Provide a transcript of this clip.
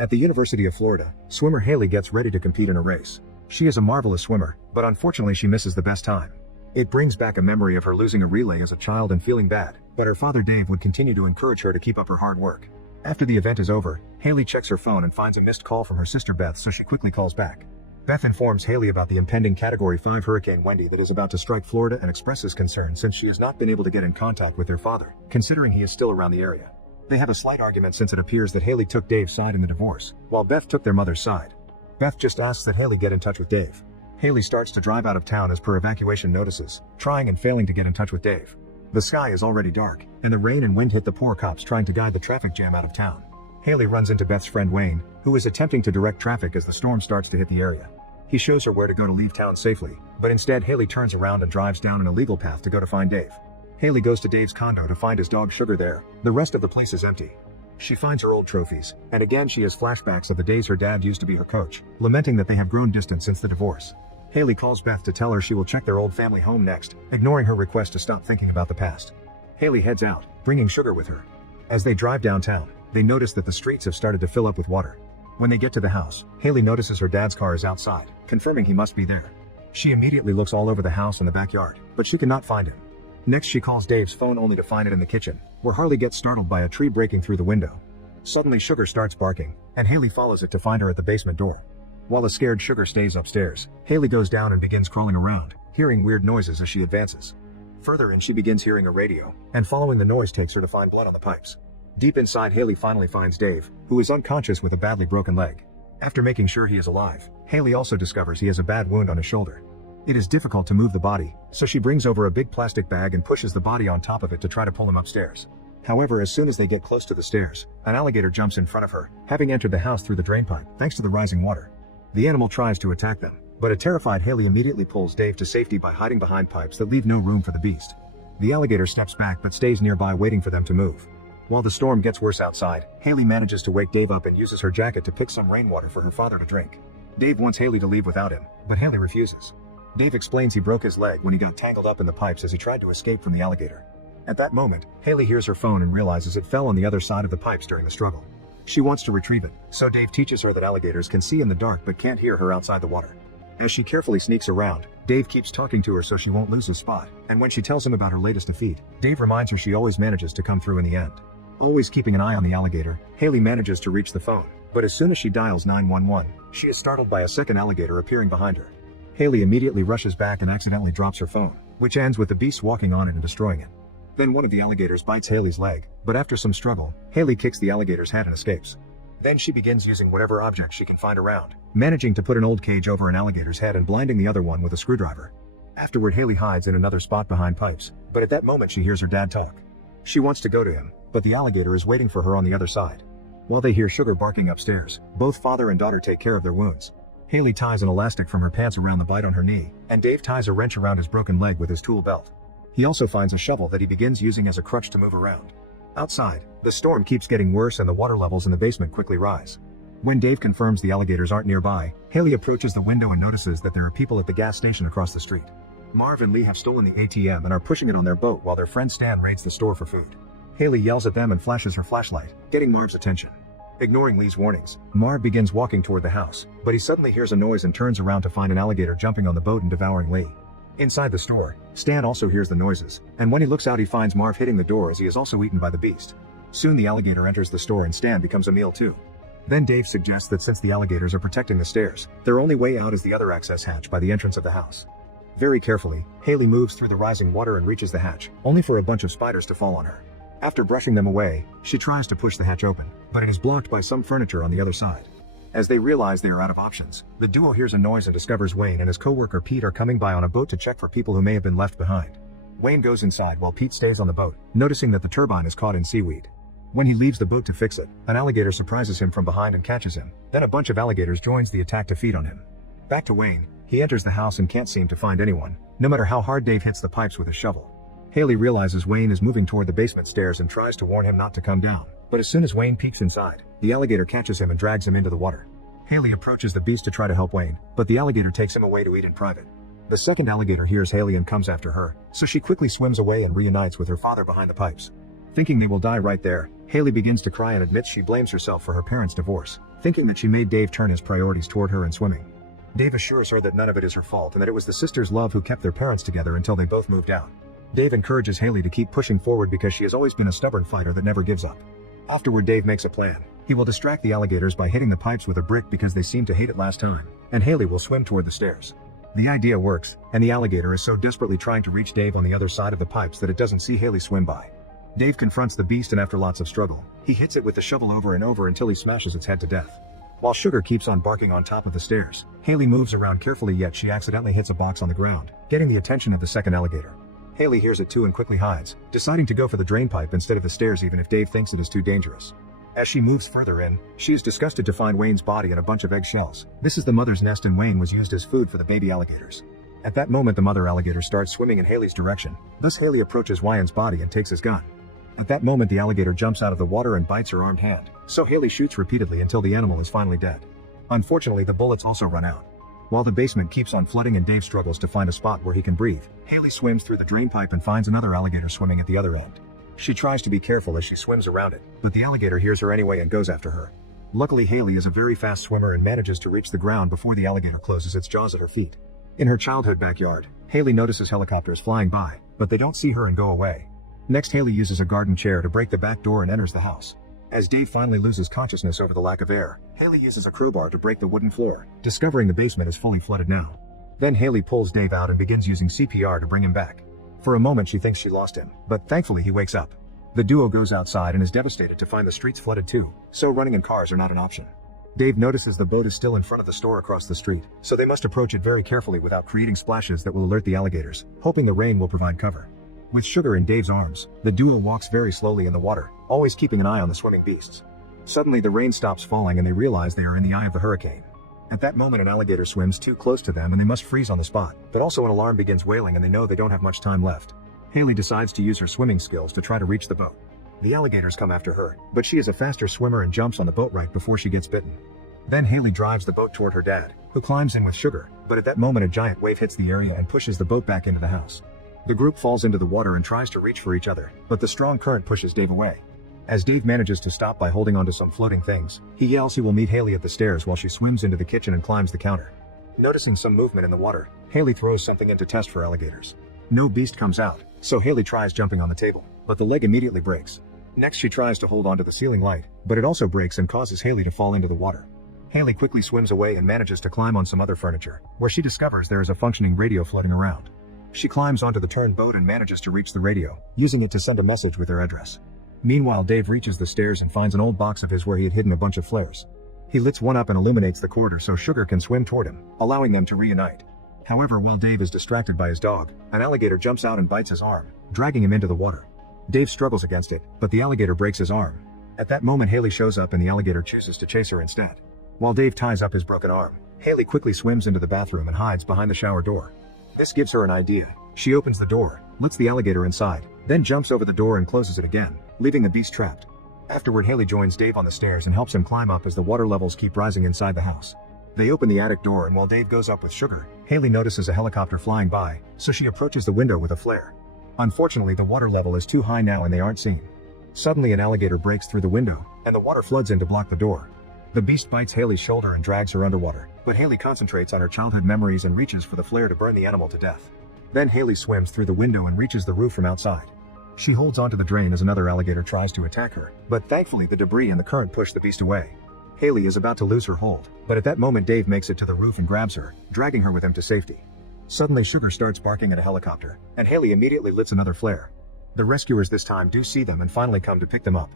At the University of Florida, swimmer Haley gets ready to compete in a race. She is a marvelous swimmer, but unfortunately she misses the best time. It brings back a memory of her losing a relay as a child and feeling bad, but her father Dave would continue to encourage her to keep up her hard work. After the event is over, Haley checks her phone and finds a missed call from her sister Beth, so she quickly calls back. Beth informs Haley about the impending Category 5 Hurricane Wendy that is about to strike Florida and expresses concern since she has not been able to get in contact with their father, considering he is still around the area. They have a slight argument since it appears that Haley took Dave's side in the divorce, while Beth took their mother's side. Beth just asks that Haley get in touch with Dave. Haley starts to drive out of town as per evacuation notices, trying and failing to get in touch with Dave. The sky is already dark, and the rain and wind hit the poor cops trying to guide the traffic jam out of town. Haley runs into Beth's friend Wayne, who is attempting to direct traffic as the storm starts to hit the area. He shows her where to go to leave town safely, but instead Haley turns around and drives down an illegal path to go to find Dave. Haley goes to Dave's condo to find his dog Sugar there. The rest of the place is empty. She finds her old trophies, and again she has flashbacks of the days her dad used to be her coach, lamenting that they have grown distant since the divorce. Haley calls Beth to tell her she will check their old family home next, ignoring her request to stop thinking about the past. Haley heads out, bringing Sugar with her. As they drive downtown, they notice that the streets have started to fill up with water. When they get to the house, Haley notices her dad's car is outside, confirming he must be there. She immediately looks all over the house and the backyard, but she cannot find him. Next she calls Dave's phone only to find it in the kitchen, where Harley gets startled by a tree breaking through the window. Suddenly Sugar starts barking, and Haley follows it to find her at the basement door. While the scared Sugar stays upstairs, Haley goes down and begins crawling around, hearing weird noises as she advances. Further in she begins hearing a radio, and following the noise takes her to find blood on the pipes. Deep inside Haley finally finds Dave, who is unconscious with a badly broken leg. After making sure he is alive, Haley also discovers he has a bad wound on his shoulder. It is difficult to move the body, so she brings over a big plastic bag and pushes the body on top of it to try to pull him upstairs. However, as soon as they get close to the stairs, an alligator jumps in front of her, having entered the house through the drainpipe, thanks to the rising water. The animal tries to attack them, but a terrified Haley immediately pulls Dave to safety by hiding behind pipes that leave no room for the beast. The alligator steps back but stays nearby waiting for them to move. While the storm gets worse outside, Haley manages to wake Dave up and uses her jacket to pick some rainwater for her father to drink. Dave wants Haley to leave without him, but Haley refuses. Dave explains he broke his leg when he got tangled up in the pipes as he tried to escape from the alligator. At that moment, Haley hears her phone and realizes it fell on the other side of the pipes during the struggle. She wants to retrieve it, so Dave teaches her that alligators can see in the dark but can't hear her outside the water. As she carefully sneaks around, Dave keeps talking to her so she won't lose his spot, and when she tells him about her latest defeat, Dave reminds her she always manages to come through in the end. Always keeping an eye on the alligator, Haley manages to reach the phone, but as soon as she dials 911, she is startled by a second alligator appearing behind her. Haley immediately rushes back and accidentally drops her phone, which ends with the beast walking on it and destroying it. Then one of the alligators bites Haley's leg, but after some struggle, Haley kicks the alligator's head and escapes. Then she begins using whatever object she can find around, managing to put an old cage over an alligator's head and blinding the other one with a screwdriver. Afterward, Haley hides in another spot behind pipes, but at that moment she hears her dad talk. She wants to go to him, but the alligator is waiting for her on the other side. While they hear Sugar barking upstairs, both father and daughter take care of their wounds. Haley ties an elastic from her pants around the bite on her knee, and Dave ties a wrench around his broken leg with his tool belt. He also finds a shovel that he begins using as a crutch to move around. Outside, the storm keeps getting worse and the water levels in the basement quickly rise. When Dave confirms the alligators aren't nearby, Haley approaches the window and notices that there are people at the gas station across the street. Marv and Lee have stolen the ATM and are pushing it on their boat while their friend Stan raids the store for food. Haley yells at them and flashes her flashlight, getting Marv's attention. Ignoring Lee's warnings, Marv begins walking toward the house, but he suddenly hears a noise and turns around to find an alligator jumping on the boat and devouring Lee. Inside the store, Stan also hears the noises, and when he looks out he finds Marv hitting the door as he is also eaten by the beast. Soon the alligator enters the store and Stan becomes a meal too. Then Dave suggests that since the alligators are protecting the stairs, their only way out is the other access hatch by the entrance of the house. Very carefully, Haley moves through the rising water and reaches the hatch, only for a bunch of spiders to fall on her. After brushing them away, she tries to push the hatch open, but it is blocked by some furniture on the other side. As they realize they are out of options, the duo hears a noise and discovers Wayne and his co-worker Pete are coming by on a boat to check for people who may have been left behind. Wayne goes inside while Pete stays on the boat, noticing that the turbine is caught in seaweed. When he leaves the boat to fix it, an alligator surprises him from behind and catches him. Then a bunch of alligators joins the attack to feed on him. Back to Wayne, he enters the house and can't seem to find anyone, no matter how hard Dave hits the pipes with a shovel. Haley realizes Wayne is moving toward the basement stairs and tries to warn him not to come down, but as soon as Wayne peeks inside, the alligator catches him and drags him into the water. Haley approaches the beast to try to help Wayne, but the alligator takes him away to eat in private. The second alligator hears Haley and comes after her, so she quickly swims away and reunites with her father behind the pipes. Thinking they will die right there, Haley begins to cry and admits she blames herself for her parents' divorce, thinking that she made Dave turn his priorities toward her and swimming. Dave assures her that none of it is her fault and that it was the sisters' love who kept their parents together until they both moved out. Dave encourages Haley to keep pushing forward because she has always been a stubborn fighter that never gives up. Afterward, Dave makes a plan. He will distract the alligators by hitting the pipes with a brick because they seem to hate it last time, and Haley will swim toward the stairs. The idea works, and the alligator is so desperately trying to reach Dave on the other side of the pipes that it doesn't see Haley swim by. Dave confronts the beast, and after lots of struggle, he hits it with the shovel over and over until he smashes its head to death. While Sugar keeps on barking on top of the stairs, Haley moves around carefully, yet she accidentally hits a box on the ground, getting the attention of the second alligator. Haley hears it too and quickly hides, deciding to go for the drain pipe instead of the stairs even if Dave thinks it is too dangerous. As she moves further in, she is disgusted to find Wayne's body and a bunch of eggshells. This is the mother's nest, and Wayne was used as food for the baby alligators. At that moment, the mother alligator starts swimming in Haley's direction. Thus Haley approaches Wayne's body and takes his gun. At that moment, the alligator jumps out of the water and bites her armed hand, so Haley shoots repeatedly until the animal is finally dead. Unfortunately, the bullets also run out. While the basement keeps on flooding and Dave struggles to find a spot where he can breathe, Haley swims through the drain pipe and finds another alligator swimming at the other end. She tries to be careful as she swims around it, but the alligator hears her anyway and goes after her. Luckily, Haley is a very fast swimmer and manages to reach the ground before the alligator closes its jaws at her feet. In her childhood backyard, Haley notices helicopters flying by, but they don't see her and go away. Next, Haley uses a garden chair to break the back door and enters the house. As Dave finally loses consciousness over the lack of air, Haley uses a crowbar to break the wooden floor, discovering the basement is fully flooded now. Then Haley pulls Dave out and begins using CPR to bring him back. For a moment she thinks she lost him, but thankfully he wakes up. The duo goes outside and is devastated to find the streets flooded too, so running in cars are not an option. Dave notices the boat is still in front of the store across the street, so they must approach it very carefully without creating splashes that will alert the alligators, hoping the rain will provide cover. With Sugar in Dave's arms, the duo walks very slowly in the water, always keeping an eye on the swimming beasts. Suddenly the rain stops falling and they realize they are in the eye of the hurricane. At that moment, an alligator swims too close to them and they must freeze on the spot, but also an alarm begins wailing and they know they don't have much time left. Haley decides to use her swimming skills to try to reach the boat. The alligators come after her, but she is a faster swimmer and jumps on the boat right before she gets bitten. Then Haley drives the boat toward her dad, who climbs in with Sugar, but at that moment a giant wave hits the area and pushes the boat back into the house. The group falls into the water and tries to reach for each other, but the strong current pushes Dave away. As Dave manages to stop by holding onto some floating things, he yells he will meet Haley at the stairs while she swims into the kitchen and climbs the counter. Noticing some movement in the water, Haley throws something in to test for alligators. No beast comes out, so Haley tries jumping on the table, but the leg immediately breaks. Next she tries to hold onto the ceiling light, but it also breaks and causes Haley to fall into the water. Haley quickly swims away and manages to climb on some other furniture, where she discovers there is a functioning radio floating around. She climbs onto the turned boat and manages to reach the radio, using it to send a message with her address. Meanwhile, Dave reaches the stairs and finds an old box of his where he had hidden a bunch of flares. He lights one up and illuminates the corridor so Sugar can swim toward him, allowing them to reunite. However, while Dave is distracted by his dog, an alligator jumps out and bites his arm, dragging him into the water. Dave struggles against it, but the alligator breaks his arm. At that moment, Haley shows up and the alligator chooses to chase her instead. While Dave ties up his broken arm, Haley quickly swims into the bathroom and hides behind the shower door. This gives her an idea. She opens the door, lets the alligator inside, then jumps over the door and closes it again, leaving the beast trapped. Afterward, Haley joins Dave on the stairs and helps him climb up as the water levels keep rising inside the house. They open the attic door and while Dave goes up with Sugar, Haley notices a helicopter flying by, so she approaches the window with a flare. Unfortunately, the water level is too high now and they aren't seen. Suddenly an alligator breaks through the window, and the water floods in to block the door. The beast bites Haley's shoulder and drags her underwater, but Haley concentrates on her childhood memories and reaches for the flare to burn the animal to death. Then Haley swims through the window and reaches the roof from outside. She holds onto the drain as another alligator tries to attack her, but thankfully the debris and the current push the beast away. Haley is about to lose her hold, but at that moment Dave makes it to the roof and grabs her, dragging her with him to safety. Suddenly Sugar starts barking at a helicopter, and Haley immediately lights another flare. The rescuers this time do see them and finally come to pick them up.